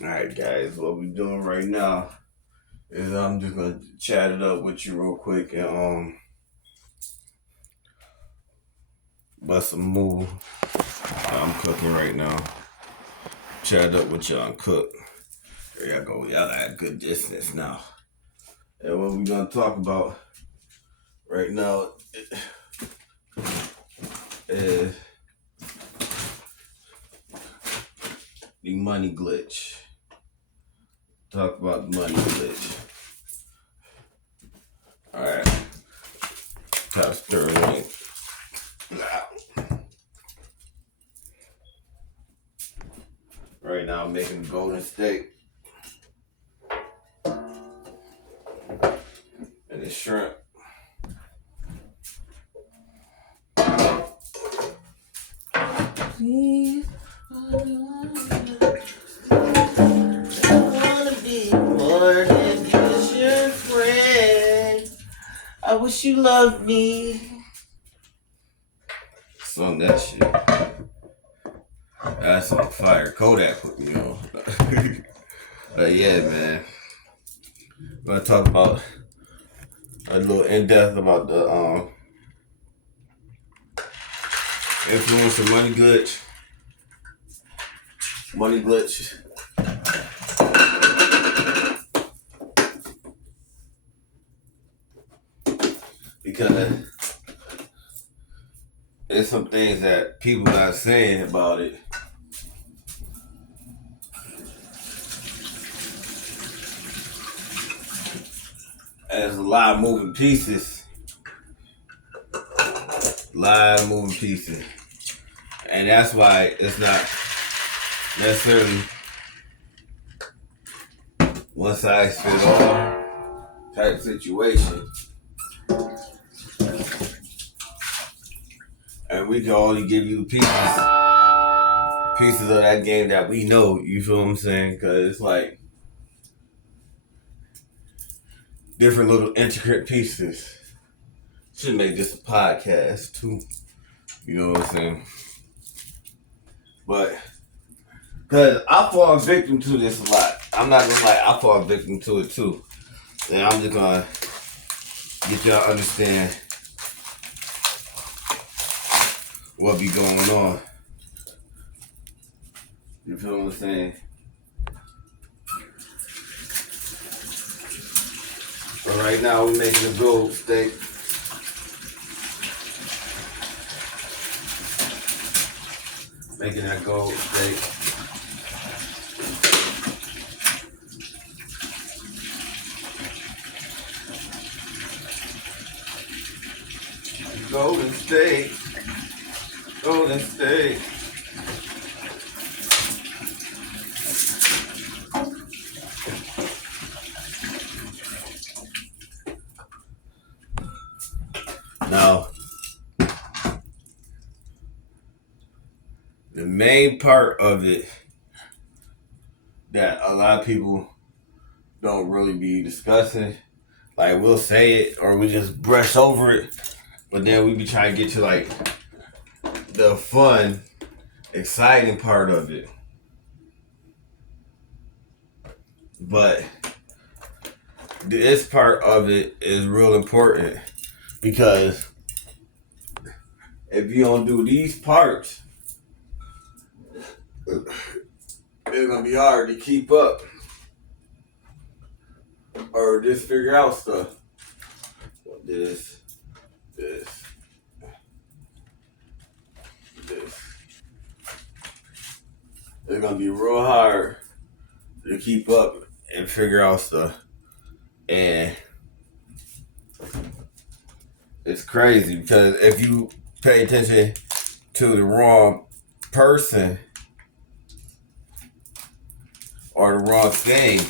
Alright guys, what we doing right now is I'm just gonna chat it up with you real quick and bust some move. I'm cooking right now. Chat up with y'all and cook. There y'all go. Y'all at a good distance now. And what we gonna talk about right now is the money glitch. Talk about the money glitch. Alright. Top Sterling. Right now I'm making golden steak. And the shrimp. Please, I wanna be more than just your friend. I wish you loved me. Sung that shit. That's on fire. Kodak put me on. But yeah, man. I'm gonna talk about a little in depth about the influencer money glitch. Money glitch. Because there's some things that people not saying about it. There's a lot of moving pieces. And that's why it's not necessarily one size fit all type situation. And we can only give you the pieces of that game that we know, you feel what I'm saying? Because it's like different little intricate pieces. Should make this a podcast too. You know what I'm saying? But because I fall victim to this a lot. I'm not gonna lie, I fall victim to it too. And I'm just gonna get y'all to understand what be going on. You feel what I'm saying? But right now we're making a gold steak. Making that gold steak. Golden steak. Golden steak. Now, the main part of it that a lot of people don't really be discussing, like we'll say it or we just brush over it, but then we be trying to get to like the fun, exciting part of it. But this part of it is real important because if you don't do these parts, it's gonna be hard to keep up or just figure out stuff. This. It's gonna be real hard to keep up and figure out stuff. And it's crazy because if you pay attention to the wrong person or the wrong thing,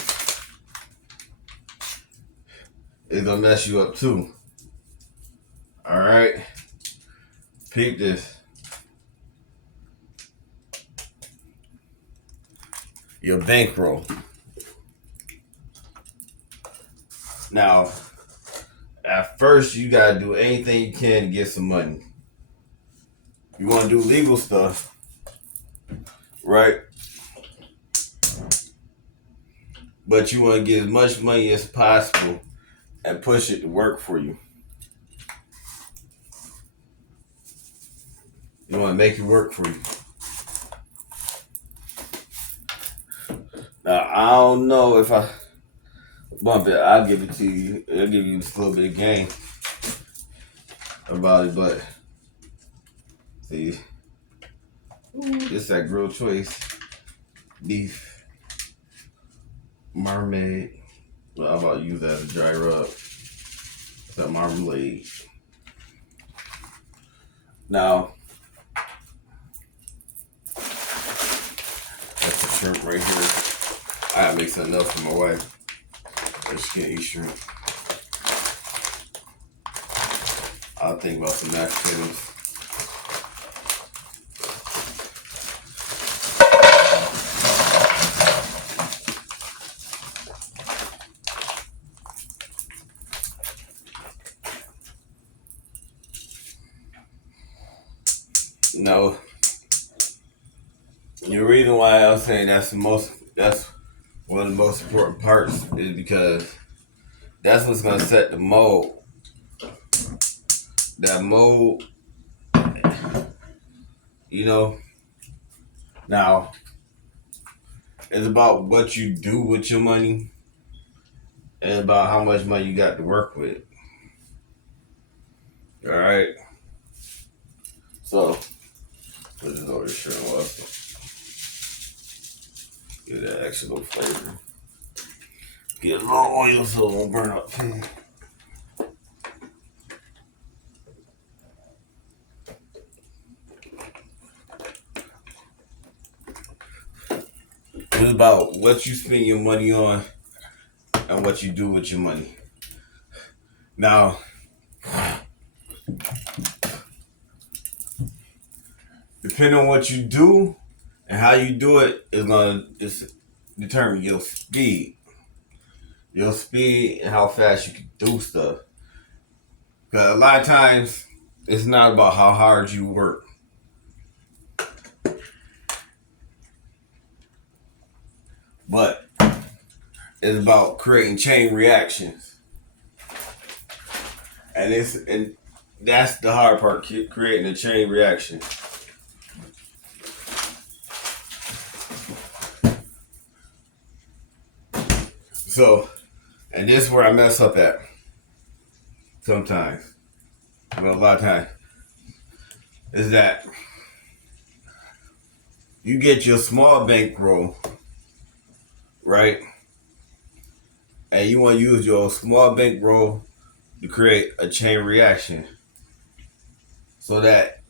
it's gonna mess you up too. Alright? Peep this. Your bankroll. Now, at first, you gotta do anything you can to get some money. You wanna do legal stuff, right? but you want to get as much money as possible and push it to work for you. You want to make it work for you. Now, I don't know if I bump it. I'll give it to you. I'll give you just a little bit of game about it, but see, it's that grilled choice beef mermaid. Well, how about use that as a dry rub? That marmalade. Now, that's the shrimp right here. I gotta make something else for my wife. She can't eat shrimp. I'll think about some mashed potatoes. No, the reason why I was saying that's one of the most important parts is because that's what's gonna set the mold. That mold, you know. Now, it's about what you do with your money and about how much money you got to work with. All right. So, put this over the shrimp also. Get that extra little flavor. Get a little oil so it won't burn up. It's about what you spend your money on and what you do with your money. Now, depending on what you do and how you do it is gonna determine your speed. Your speed and how fast you can do stuff. Because a lot of times, it's not about how hard you work. But it's about creating chain reactions. And that's the hard part, creating a chain reaction. So, and this is where I mess up at sometimes. Well, a lot of times is that you get your small bankroll, right? And you want to use your small bankroll to create a chain reaction so that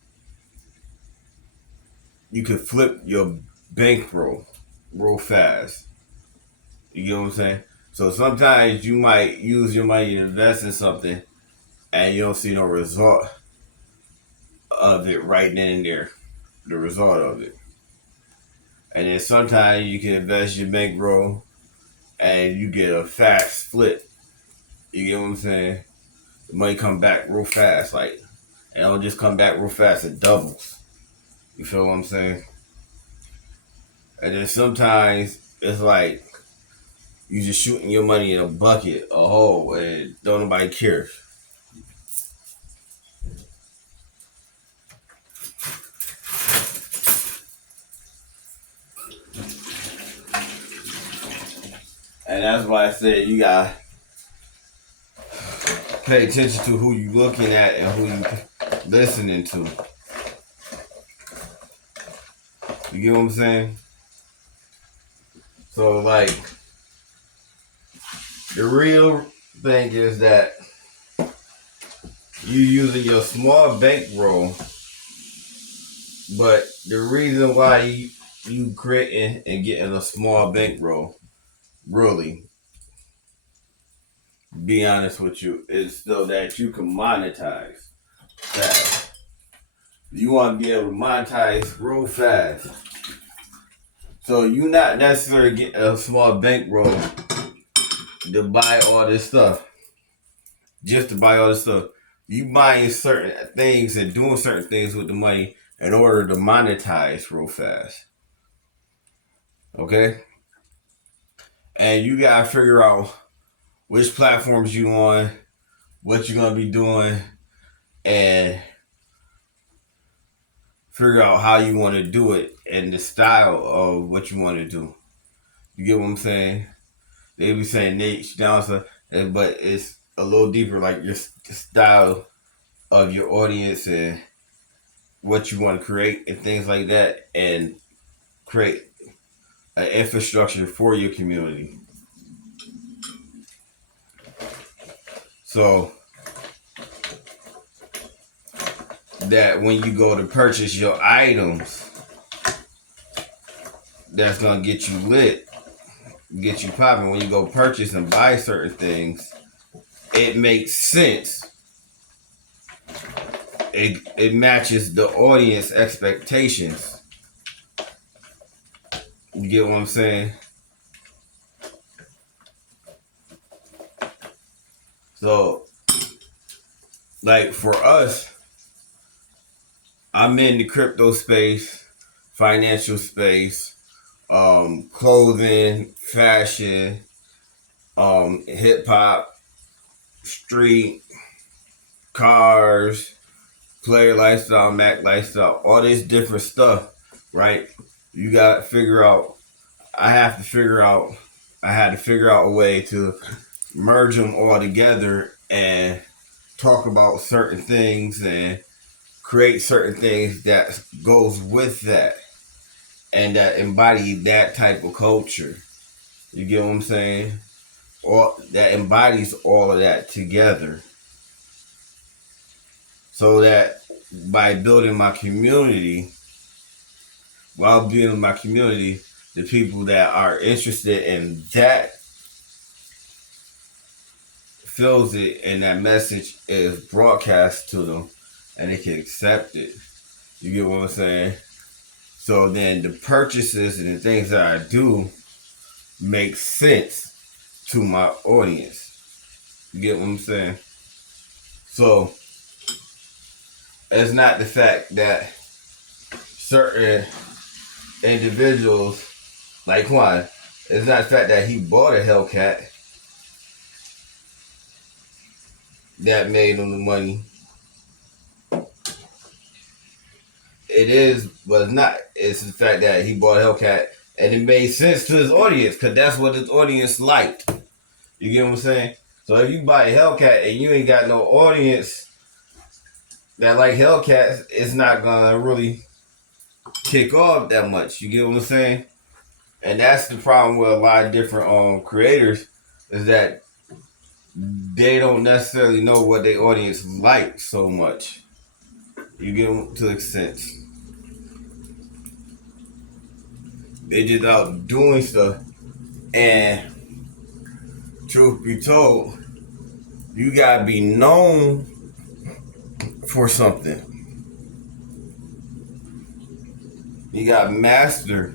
you can flip your bankroll real fast. You get what I'm saying? So sometimes you might use your money to invest in something and you don't see no result of it right then and there. The result of it. And then sometimes you can invest your bankroll and you get a fast flip. You get what I'm saying? The money come back real fast. Like, it don't just come back real fast, it doubles. You feel what I'm saying? And then sometimes it's like you just shooting your money in a bucket, a hole, and don't nobody care. And that's why I said you gotta pay attention to who you looking at and who you listening to. You get what I'm saying? So like, the real thing is that you using your small bankroll, but the reason why you creating and getting a small bankroll, really, be honest with you, is so that you can monetize fast. You want to be able to monetize real fast. So you not necessarily get a small bankroll to buy all this stuff. Just to buy all this stuff. You buying certain things and doing certain things with the money in order to monetize real fast. Okay? And you gotta figure out which platforms you on, what you're gonna be doing, and figure out how you want to do it and the style of what you want to do. You get what I'm saying? They be saying niche down stuff, but it's a little deeper, like your style of your audience and what you want to create and things like that, and create an infrastructure for your community. So that when you go to purchase your items, that's gonna get you lit, get you popping. When you go purchase and buy certain things, it makes sense. It matches the audience expectations. You get what I'm saying? So, like for us, I'm in the crypto space, financial space, clothing, fashion, hip hop, street, cars, player lifestyle, Mac lifestyle, all this different stuff, right? You got to figure out. I had to figure out a way to merge them all together and talk about certain things and create certain things that goes with that and that embody that type of culture. You get what I'm saying? All that embodies all of that together. So that by building my community, while building my community, the people that are interested in that feels it and that message is broadcast to them and they can accept it. You get what I'm saying? So then the purchases and the things that I do make sense to my audience. You get what I'm saying? So it's not the fact that certain individuals, like Juan, it's not the fact that he bought a Hellcat that made him the money. It is, but it's not. It's the fact that he bought a Hellcat and it made sense to his audience because that's what his audience liked. You get what I'm saying? So if you buy a Hellcat and you ain't got no audience that like Hellcats, it's not gonna really kick off that much. You get what I'm saying? And that's the problem with a lot of different creators is that they don't necessarily know what their audience likes so much. You get to the sense. They just out doing stuff, and truth be told, you gotta be known for something. You gotta master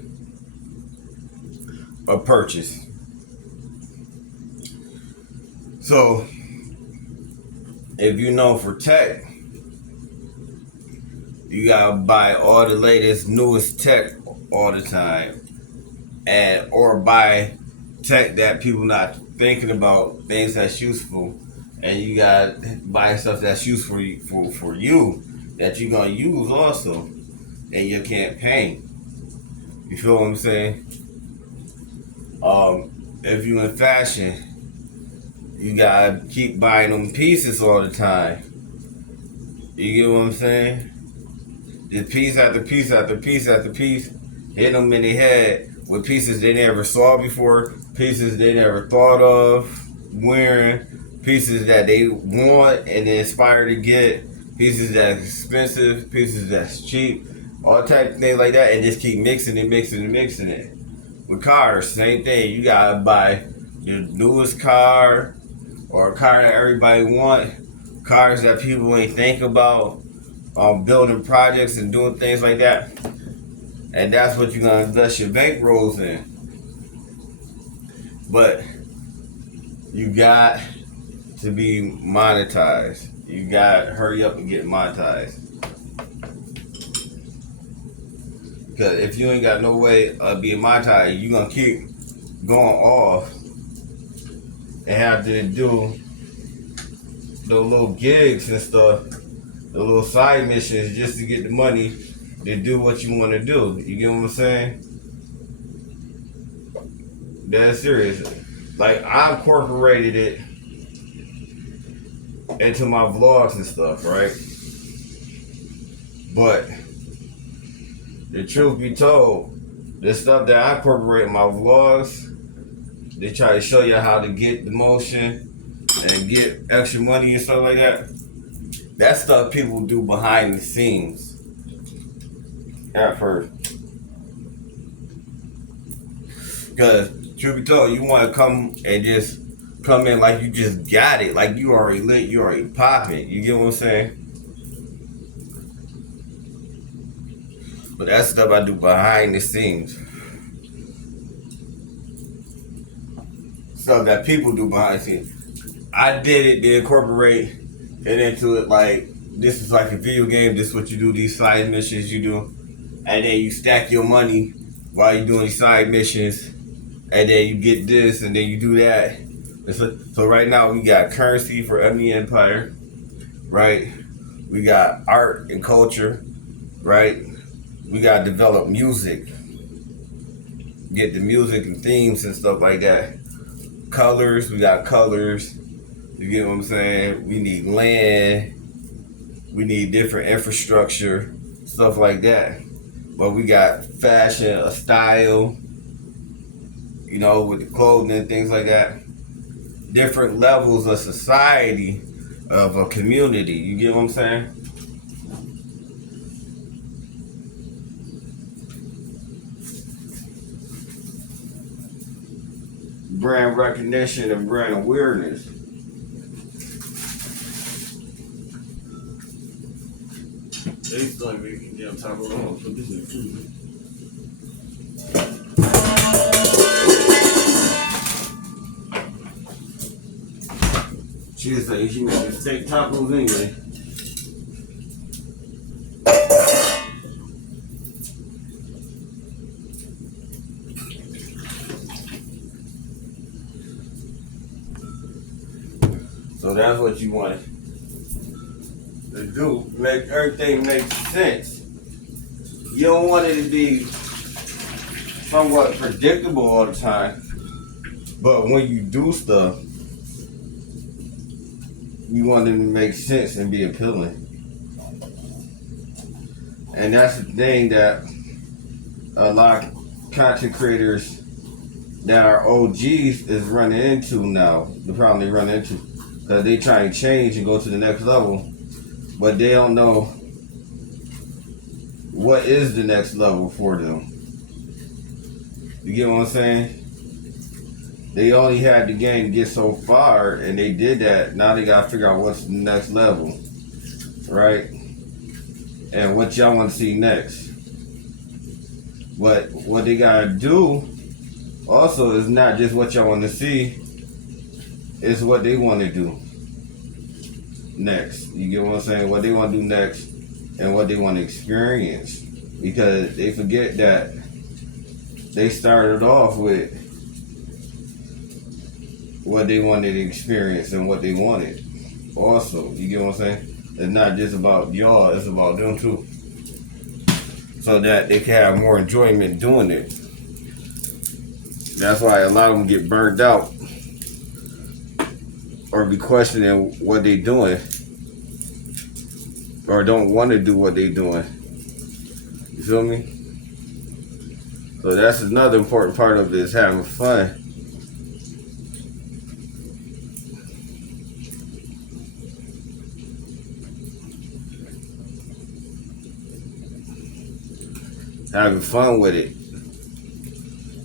a purchase. So, if you know for tech, you gotta buy all the latest, newest tech all the time, and or buy tech that people not thinking about, things that's useful, and you gotta buy stuff that's useful for you that you're gonna use also in your campaign. You feel what I'm saying? If you in fashion, you gotta keep buying them pieces all the time. You get what I'm saying? The piece after piece after piece after piece, hit them in the head with pieces they never saw before, pieces they never thought of wearing, pieces that they want and they inspire to get, pieces that's expensive, pieces that's cheap, all type of things like that, and just keep mixing and mixing and mixing it. With cars, same thing. You gotta buy your newest car or a car that everybody want, cars that people ain't think about, building projects and doing things like that. And that's what you're gonna invest your bankrolls in. But you got to be monetized. You got to hurry up and get monetized. Because if you ain't got no way of being monetized, you're gonna keep going off and having to do the little gigs and stuff, the little side missions just to get the money to do what you want to do. You get what I'm saying? That's serious. Like, I incorporated it into my vlogs and stuff, right? But the truth be told, the stuff that I incorporate in my vlogs, they try to show you how to get the motion and get extra money and stuff like that. That stuff people do behind the scenes at first. Because truth be told, you want to come and just come in like you just got it, like you already lit, you already popping. You get what I'm saying? But that's stuff I do behind the scenes. Stuff that people do behind the scenes. I did it to incorporate it into it, like, this is like a video game, this is what you do, these side missions you do. And then you stack your money while you're doing these side missions. And then you get this, and then you do that. So right now we got currency for Ebony Empire, right? We got art and culture, right? We got to develop music. Get the music and themes and stuff like that. Colors, we got colors. You get what I'm saying? We need land. We need different infrastructure, stuff like that. But we got fashion, a style, you know, with the clothing and things like that. Different levels of society, of a community. You get what I'm saying? Brand recognition and brand awareness. They still making damn time around, so this is food. She was like, she made steak tacos anyway. So that's what you want to do. Make everything make sense. You don't want it to be somewhat predictable all the time. But when you do stuff, you want it to make sense and be appealing. And that's the thing that a lot of content creators that are OGs is running into now. The problem they run into. Because they try and change and go to the next level, but they don't know what is the next level for them. You get what I'm saying? They only had the game to get so far, and they did that. Now they got to figure out what's the next level, right? And what y'all want to see next. But what they got to do also is not just what y'all want to see, it's what they want to do next. You get what I'm saying? What they want to do next and what they want to experience. Because they forget that they started off with what they wanted to experience and what they wanted. Also, you get what I'm saying? It's not just about y'all, it's about them too. So that they can have more enjoyment doing it. That's why a lot of them get burned out or be questioning what they doing or don't want to do what they doing. You feel me? So that's another important part of this, having fun. Having fun with it.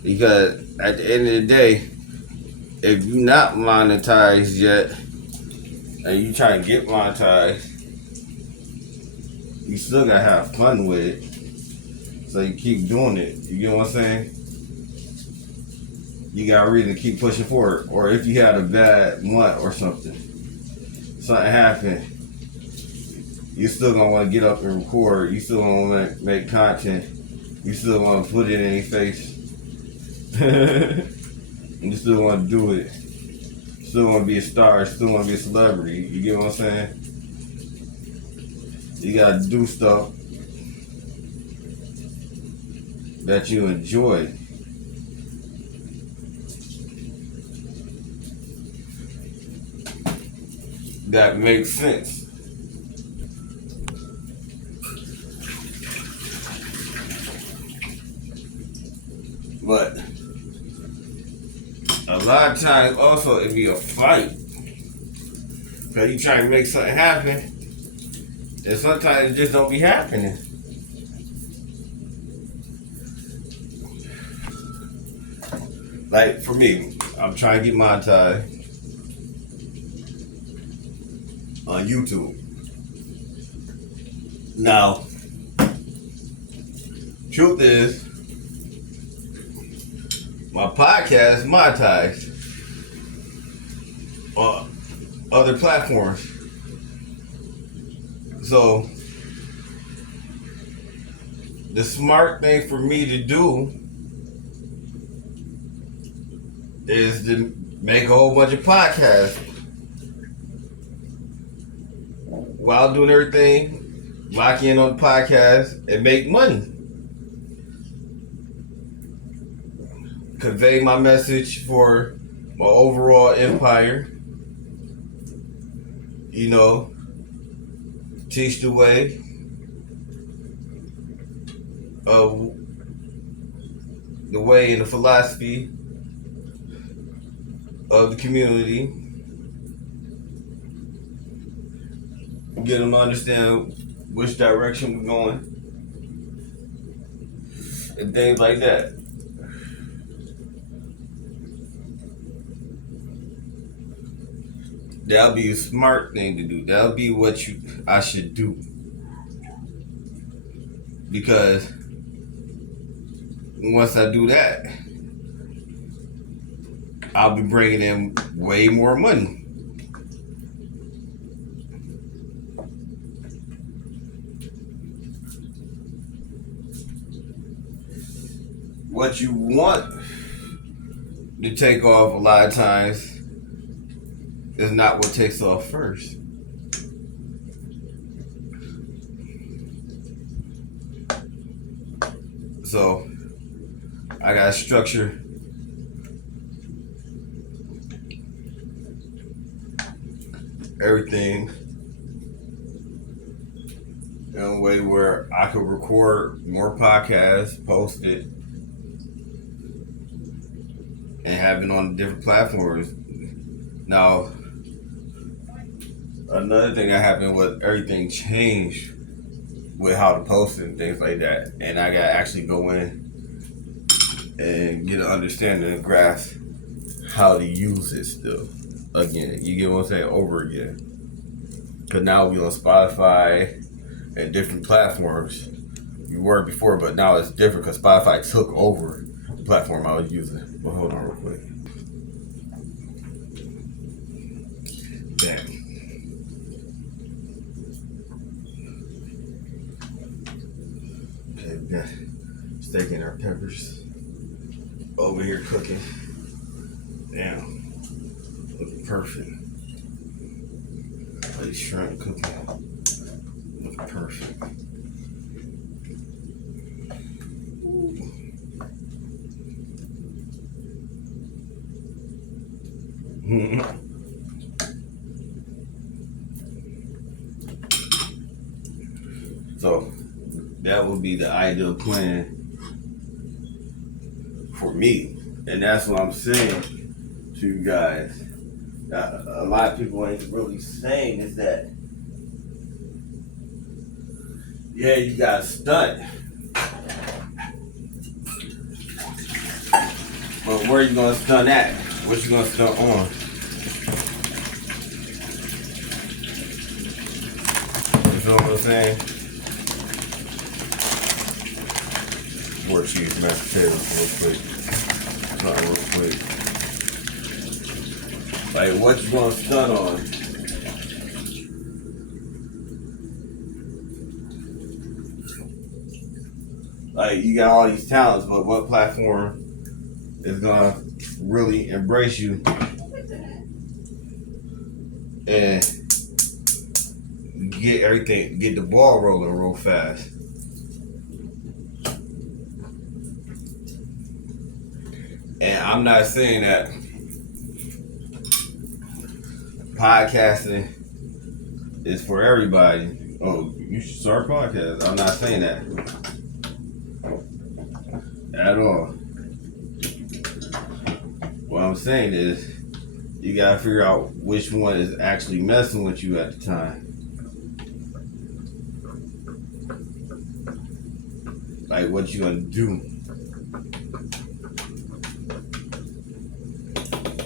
Because at the end of the day, if you're not monetized yet, and you try to get monetized, you still gotta have fun with it. So you keep doing it. You get what I'm saying? You got a reason to keep pushing forward. Or if you had a bad month or something happened, you still gonna want to get up and record. You still gonna want to make content. You still want to put it in their face. and you still want to do it, still want to be a star, still want to be a celebrity. You get what I'm saying? You gotta do stuff that you enjoy. That makes sense. But a lot of times also it be a fight. Cause you trying to make something happen, and sometimes it just don't be happening. Like for me, I'm trying to get monetized on YouTube. Now, truth is, my podcast is monetized on other platforms. So, the smart thing for me to do is to make a whole bunch of podcasts while doing everything, lock in on the podcast, and make money. Convey my message for my overall empire. You know, teach the way of the way and the philosophy of the community. Get them to understand which direction we're going and things like that. That'll be a smart thing to do. That'll be what I should do. Because once I do that, I'll be bringing in way more money. What you want to take off a lot of times is not what takes off first. So I gotta structure everything in a way where I could record more podcasts, post it, and have it on different platforms. Now, another thing that happened was everything changed with how to post it and things like that. And I gotta actually go in and get an understanding and grasp how to use it still. Again, you get what I'm saying? Over again. Because now we on Spotify and different platforms. We were before, but now it's different because Spotify took over the platform I was using. But hold on real quick. Damn. Okay, we got steak and our peppers over here cooking. Damn. Looking perfect. Like shrimp cooking. Looking perfect. So that would be the ideal plan for me, and that's what I'm saying to you guys. A lot of people ain't really saying is that, yeah, you got to stunt, but where you gonna stunt at? What you gonna stunt on? You feel what I'm saying? More cheese, mashed potatoes, real quick. Something real quick. Like, what you gonna stunt on? Like, you got all these talents, but what platform is gonna really embrace you and get the ball rolling real fast. And I'm not saying that podcasting is for everybody. Oh, you should start a podcast. I'm not saying that at all. What I'm saying is you gotta figure out which one is actually messing with you at the time. Like what you gonna do.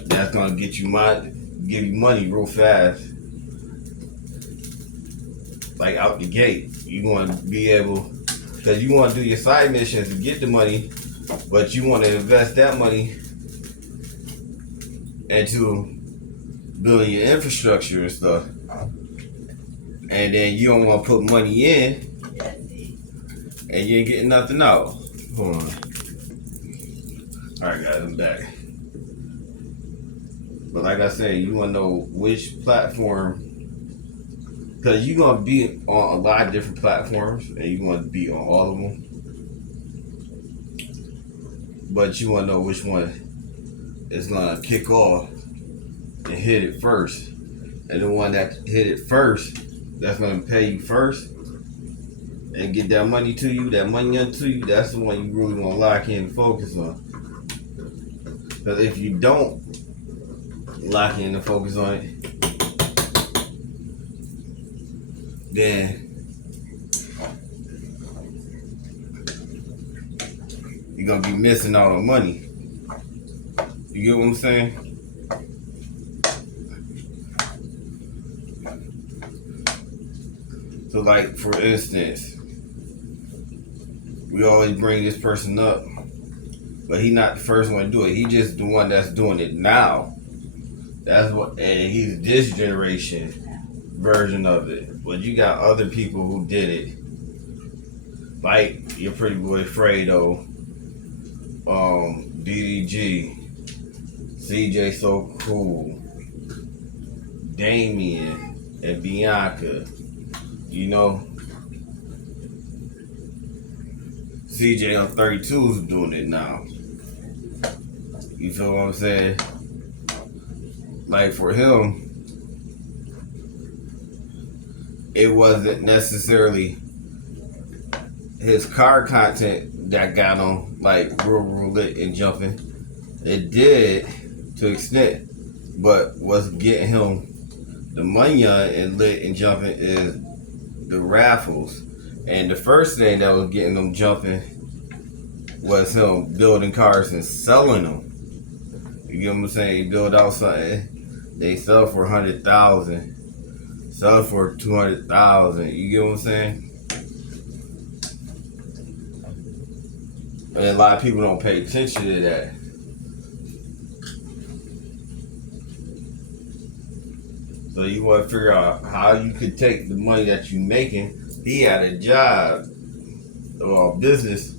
That's gonna give you money real fast. Like out the gate. You wanna be able, because you wanna do your side missions to get the money, but you wanna invest that money into building your infrastructure and stuff. And then you don't wanna put money in and you ain't getting nothing out. Hold on. Alright guys, I'm back. But like I said, you want to know which platform, because you're going to be on a lot of different platforms and you want to be on all of them. But you want to know which one is going to kick off and hit it first. And the one that hit it first, that's going to pay you first and get that money to you, that's the one you really want to lock in and focus on. Because if you don't lock in and focus on it, then you're going to be missing out on money. You get what I'm saying? So like, for instance, we always bring this person up, but he's not the first one to do it. He just the one that's doing it now. That's what, and he's this generation version of it. But you got other people who did it, like your pretty boy Fredo, DDG, CJ So Cool, Damien, and Bianca. You know, CJ on 32 is doing it now. You feel what I'm saying? Like for him, it wasn't necessarily his car content that got him like real lit and jumping. It did to an extent, but what's getting him the money and lit and jumping is the raffles. And the first thing that was getting him jumping was him building cars and selling them. You get what I'm saying? You build out something, they sell for 100,000, sell for 200,000. You get what I'm saying? And a lot of people don't pay attention to that. So you want to figure out how you could take the money that you're making. He had a job or business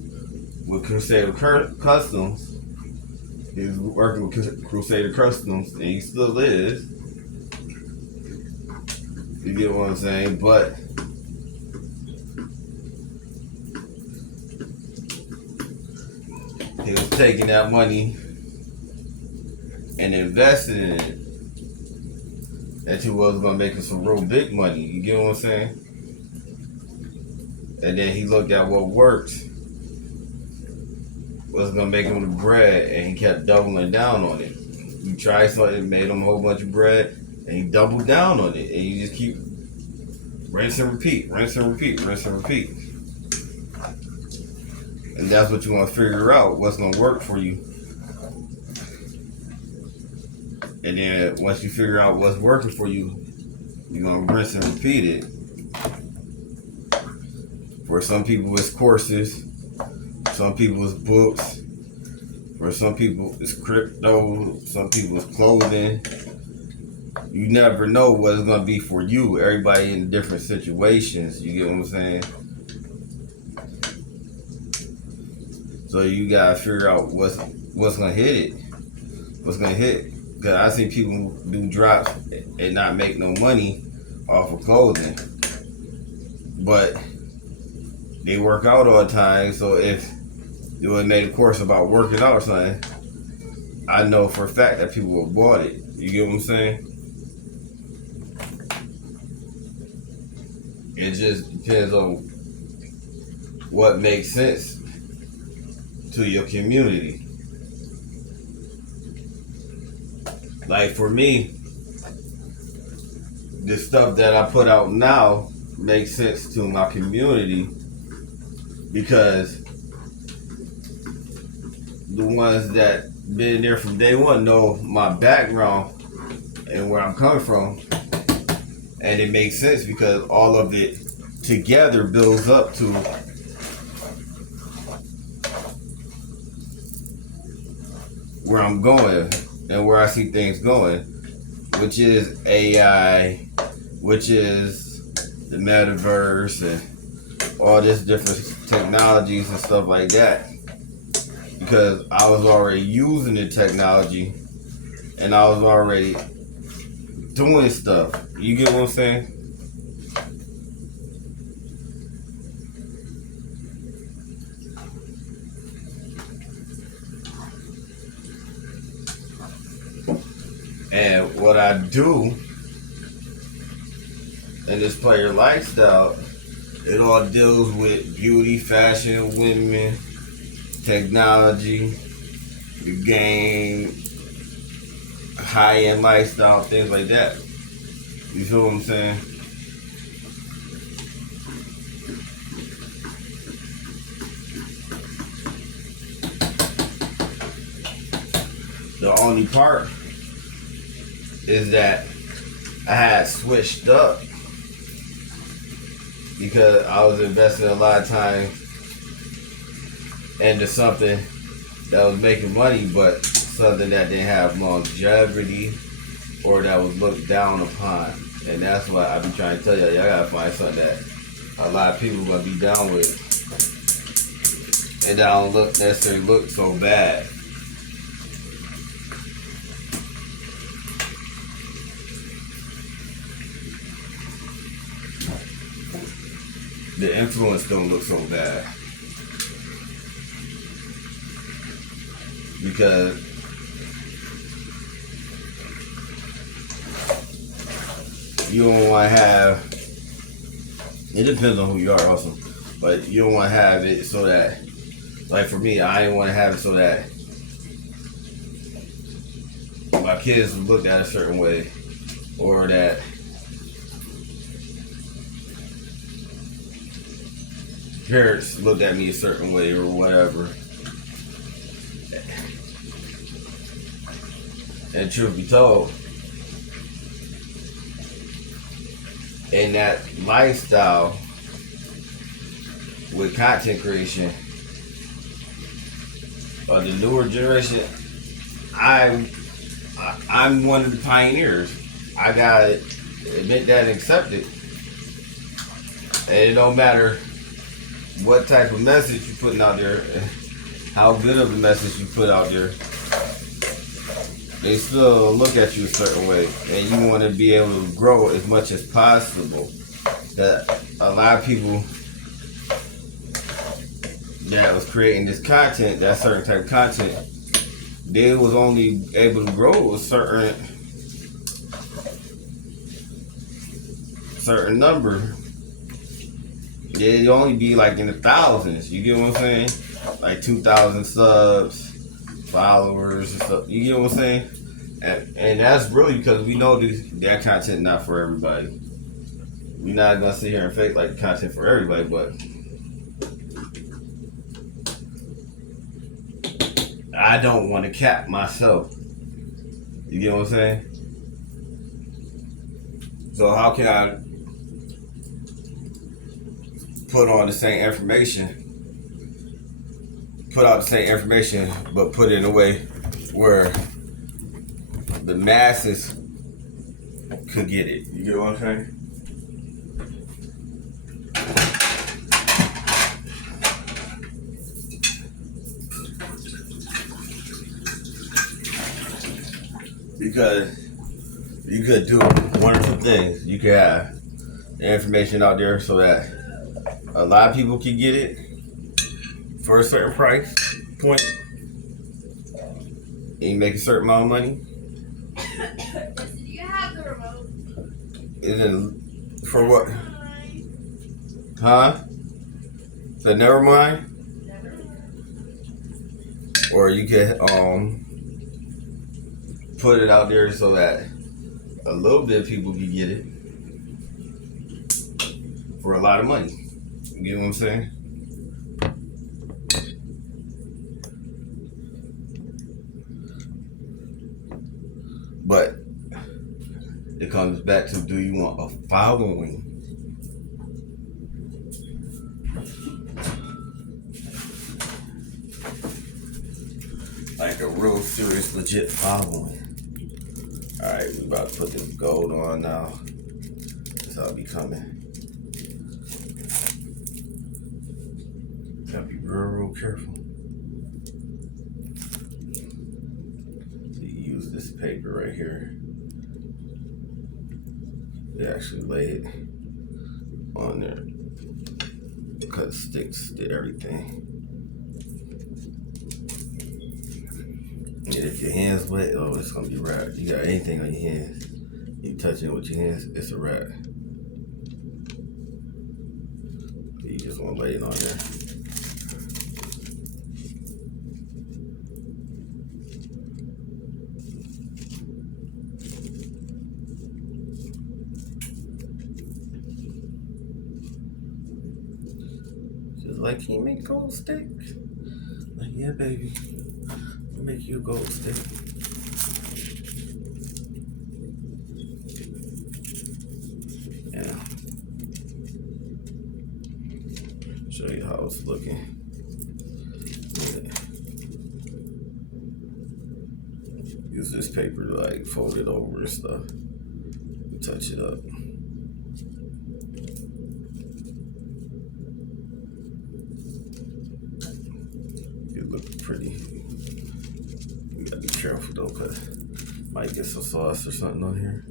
with Crusader Customs. He was working with Crusader Customs, and he still is. You get what I'm saying? But he was taking that money and investing in it. That he was going to make him some real big money. You get what I'm saying? And then he looked at what works. Was going to make him the bread, and he kept doubling down on it. You tried something, made him a whole bunch of bread, and he doubled down on it. And you just keep rinse and repeat, rinse and repeat, rinse and repeat. And that's what you want to figure out, what's going to work for you. And then once you figure out what's working for you, you're going to rinse and repeat it. For some people, it's courses. Some people, it's books. For some people, it's crypto. Some people, it's clothing. You never know what it's going to be for you. Everybody in different situations. You get what I'm saying? So you got to figure out what's going to hit it. what's gonna hit. Cause I see people do drops and not make no money off of clothing, but they work out all the time. So if it was made a course about working out or something, I know for a fact that people will bought it. You get what I'm saying? It just depends on what makes sense to your community. Like for me, the stuff that I put out now makes sense to my community because the ones that been there from day one know my background and where I'm coming from, and it makes sense because all of it together builds up to where I'm going and where I see things going, which is AI, which is the metaverse and all this different technologies and stuff like that. Because I was already using the technology and I was already doing stuff. You get what I'm saying? And what I do in this player lifestyle, it all deals with beauty, fashion, women, technology, the game, high-end lifestyle, things like that. You feel what I'm saying? The only part is that I had switched up because I was investing a lot of time into something that was making money, but something that didn't have longevity or that was looked down upon. And that's why I be trying to tell y'all gotta find something that a lot of people gonna be down with and that don't necessarily look so bad. The influence don't look so bad. Because you don't want to have, it depends on who you are also, but you don't want to have it so that, like for me, I didn't want to have it so that my kids looked at a certain way or that parents looked at me a certain way or whatever. And truth be told, in that lifestyle with content creation of the newer generation, I'm one of the pioneers. I gotta admit that and accept it. And it don't matter what type of message you're putting out there, how good of a message you put out there, they still look at you a certain way, and you want to be able to grow as much as possible. That a lot of people that was creating this content, that certain type of content, they was only able to grow a certain number. It'd only be like in the thousands. You get what I'm saying? Like 2,000 subs, followers and stuff. You get what I'm saying? And that's really because we know that content not for everybody. We're not gonna sit here and fake like content for everybody, but I don't want to cap myself. You get what I'm saying? So how can I put out the same information, but put it in a way where the masses could get it? You get what I'm saying? because you could do one or two things. You could have the information out there so that a lot of people can get it for a certain price point, and you make a certain amount of money. Do you have the remote? And then for what? Huh? So never mind. Or you could put it out there so that a little bit of people can get it for a lot of money. You get what I'm saying? But it comes back to, do you want a following? Like a real serious, legit following. Alright, we about to put this gold on now. That's how it be coming. Gotta be real careful. So you use this paper right here. They actually lay it on there because it sticks to everything. And if your hands wet, oh, it's gonna be wrapped. You got anything on your hands, you touching it with your hands, it's a wrap. So you just wanna lay it on there. She's like, can you make gold sticks? Like, yeah, baby. I'll make you a gold stick. Yeah. Show you how it's looking. Yeah. Use this paper to like fold it over and stuff. Touch it up. It looks pretty. You gotta be careful though, cause might get some sauce or something on here.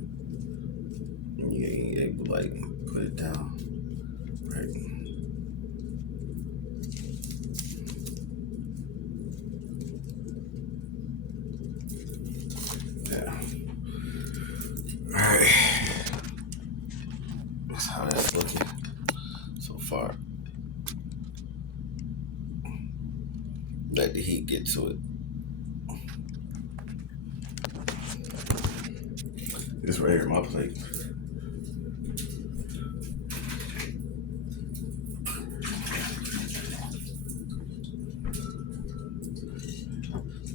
And you ain't able to like put it down. Right. Yeah. Alright. That's how that's looking so far. Let the heat get to it. This right here, my plate.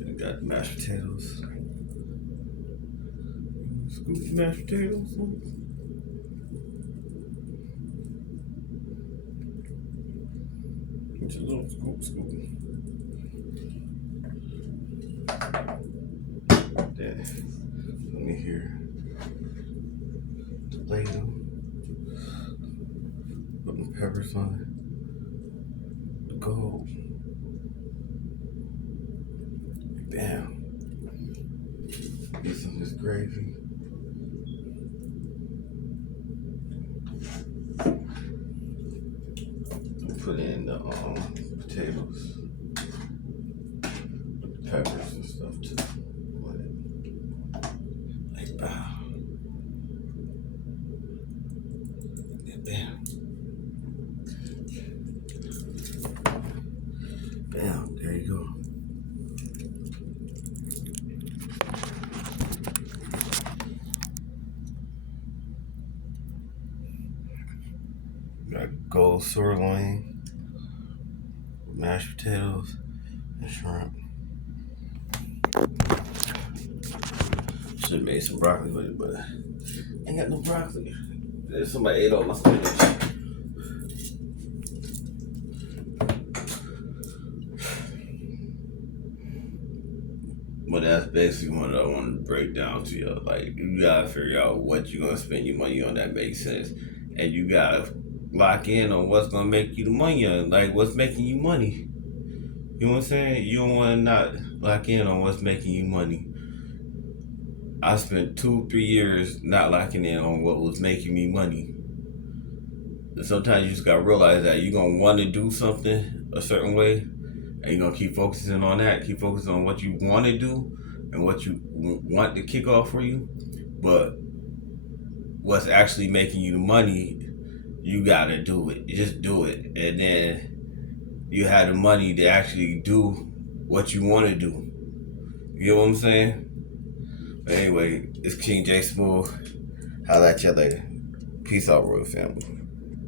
I got mashed potatoes. Scoop the mashed potatoes. Just a little scoop. Then, let me hear. Tomato. Put my peppers on it. The gold. Bam. Get some of this gravy. Put in the potatoes, the peppers and stuff too. Like bam. Bam. Bam. There you go. Got gold sirloin, mashed potatoes, and shrimp. Should have made some broccoli with it, but ain't got no broccoli. Somebody ate all my spinach. But that's basically what I want to break down to you. Like, you gotta figure out what you're gonna spend your money on that makes sense, and you gotta lock in on what's gonna make you the money on, like what's making you money. You know what I'm saying? You don't want to not lock in on what's making you money. I spent 2, 3 years not locking in on what was making me money. And sometimes you just gotta realize that you're gonna want to do something a certain way, and you're gonna keep focusing on that, keep focusing on what you want to do and what you want to kick off for you. But what's actually making you the money, you gotta do it. You just do it, and then you have the money to actually do what you want to do. You know what I'm saying? But anyway, it's King J Smooth. Holla at you later. Peace out, Royal Family.